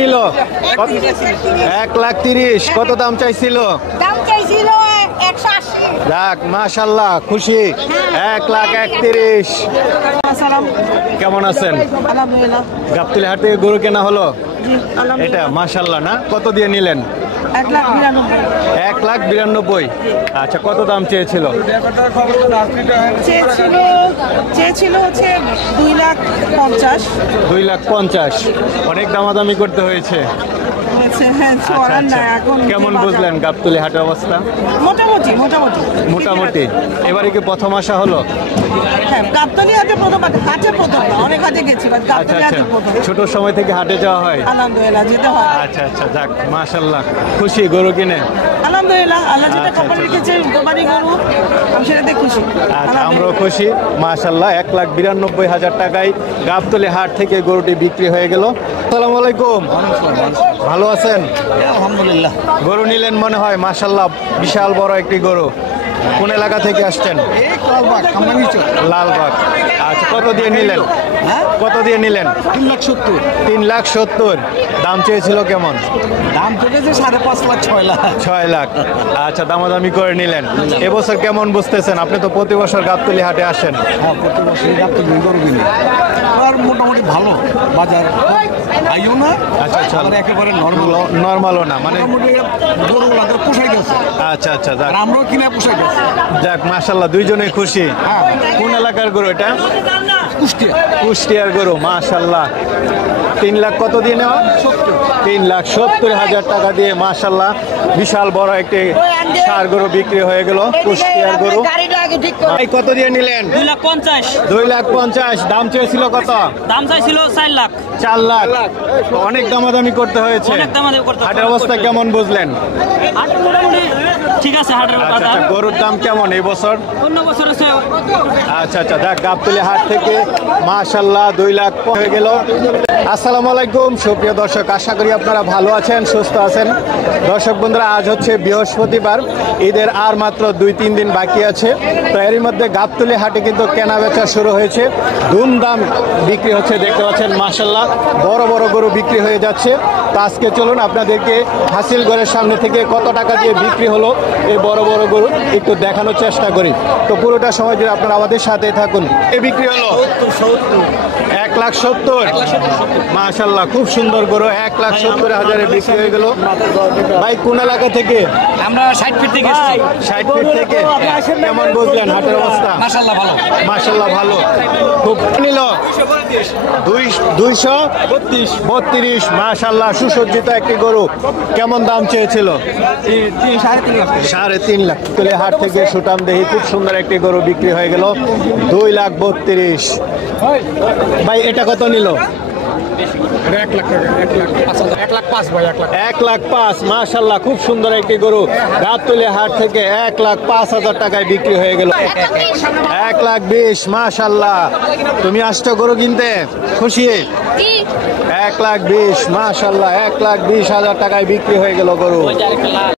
নিল? 1,30,000। কত দাম চাইছিল? দাম চাইছিল 180। যাক মাশাআল্লাহ, খুশি। 1,31,000। কেমন আছেন? আলহামদুলিল্লাহ। গাবতলী হাট থেকে গরু কেনা হলো? জি, আলহামদুলিল্লাহ। এটা মাশাআল্লাহ না? কত দিয়ে নিলেন? 1,92,000। 1,92,000। আচ্ছা, কত দাম চেয়েছিল? চেয়েছিল হচ্ছে 2,50,000। 2,50,000। অনেক দামাদামি করতে হয়েছে। আচ্ছা, আচ্ছা। কেমন বুঝলেন গাবতলী হাটের অবস্থা? মোটামুটি। এবারে কি প্রথম আসা হলো? হ্যাঁ, গাবতলী হাটে প্রথম, অনেক হাটে গেছি, আচ্ছা আচ্ছা, ছোট সময় থেকে হাটে যাওয়া হয়? আলহামদুলিল্লাহ, যেতে হয়। আচ্ছা আচ্ছা, যাক মাশাআল্লাহ, খুশি গরু কিনে? আলহামদুলিল্লাহ, আল্লাহ যেটা কপালে রেখেছে গবাদি গরু, আমি সেটাতে খুশি। আচ্ছা, আমরাও খুশি মাশাআল্লাহ। 1,92,000 টাকায় গাবতলী হাট থেকে গরুটি বিক্রি হয়ে গেল। আসসালামু আলাইকুম। ভালো আছেন? আলহামদুলিল্লাহ। গরু নিলেন মনে হয়, মাশাআল্লাহ, বিশাল বড় একটি গরু। কোন এলাকা থেকে আসছেন? লালবাগ। আচ্ছা, কত দিয়ে নিলেন? কত দিয়ে নিলেন? 3,70,000। 3,70,000। দাম চেয়েছিল কেমন? দাম চেয়েছে 5.5 লাখ, 6 লাখ। 6 লাখ। আচ্ছা, দামাদামি করে নিলেন। এবছর কেমন বুঝতেছেন? আপনি তো প্রতি বছর গাবতলী হাটে আসেন। হ্যাঁ, প্রতি বছর গাবতলী গরু কিনি। আর মোটামুটি ভালো বাজার, আইও না। আচ্ছা আচ্ছা, একেবারে নর্মালও না, মানে গরুগুলা তো পোষাই গেছে। আচ্ছা আচ্ছা, যাক। আমরাও কিনে পোষাই গেছে। যাক মাশাআল্লাহ, দুইজনেই খুশি। কোন এলাকার গরু এটা? কুষ্টিয়ার গরু, মাশাআল্লাহ। 3 লাখ কত দিয়ে নেওয়া? 3,70,000 টাকা দিয়ে মাশাআল্লাহ বিশাল বড় একটি ষাঁড় গরু বিক্রি হয়ে গেল। কুষ্টিয়ার গরু। ভাই, কত দিয়ে নিলেন? 2,50,000। 2,50,000। দাম চেয়েছিল কত? দাম চাইছিল 4 লাখ। 4 লাখ। অনেক দামাদামি করতে হয়েছে। হাটের অবস্থা কেমন বুঝলেন? হাটের মোটামুটি ঠিক আছে। হাটের আচ্ছা আচ্ছা, গরুর দাম কেমন এই বছর? অন্য বছর আছে। আচ্ছা আচ্ছা, দেখ গাবতলী হাট থেকে মাশাআল্লাহ 2 লাখ হয়ে গেল। আসসালামু আলাইকুম সুপ্রিয় দর্শক, আশা করি আপনারা ভালো আছেন, সুস্থ আছেন। দর্শক বন্ধুরা, আজ হচ্ছে বৃহস্পতিবার, ঈদের আর মাত্র 2-3 দিন বাকি আছে। তো এরই মধ্যে গাবতলী হাটে কিন্তু কেনা বেচা শুরু হয়েছে, ধুমধাম বিক্রি হচ্ছে। দেখতে পাচ্ছেন মাশাআল্লাহ বড় বড় গরু বিক্রি হয়ে যাচ্ছে। তো আজকে চলুন আপনাদেরকে হাসিলগড়ের সামনে থেকে কত টাকা দিয়ে বিক্রি হলো এই বড় বড় গরু একটু দেখানোর চেষ্টা করি। তো পুরোটা সময় জুড়ে আপনারা আমাদের সাথে থাকুন। এই বিক্রি হলো 1,70,000। মাশাআল্লাহ, খুব সুন্দর গরু। 1,70,000 বিক্রি হয়ে গেল। ভাই, কোন এলাকা থেকে? আমরা 60 ফিট থেকে এসেছি। 60 ফিট থেকে। কেমন বুঝলেন হাটের অবস্থা? মাশাআল্লাহ ভালো। মাশাআল্লাহ ভালো। খুব নিল 232। মাশাআল্লাহ, সুসজ্জিত একটি গরু। কেমন দাম চেয়েছিল? 3.5 লাখ। তুলে হাট থেকে সুটাম দেহি খুব সুন্দর একটি গরু বিক্রি হয়ে গেল 2,32,000। ভাই, এটা কত নিল? 1,05,000। মাশাআল্লাহ, খুব সুন্দর একটি গরু গাবতলী হাট থেকে 1,05,000 টাকায় বিক্রি হয়ে গেল। 1,20,000। মাশাআল্লাহ, তুমি আসছো গরু কিনতে, খুশি? 1,20,000। মাশাআল্লাহ, 1,20,000 টাকায় বিক্রি হয়ে গেল গরু।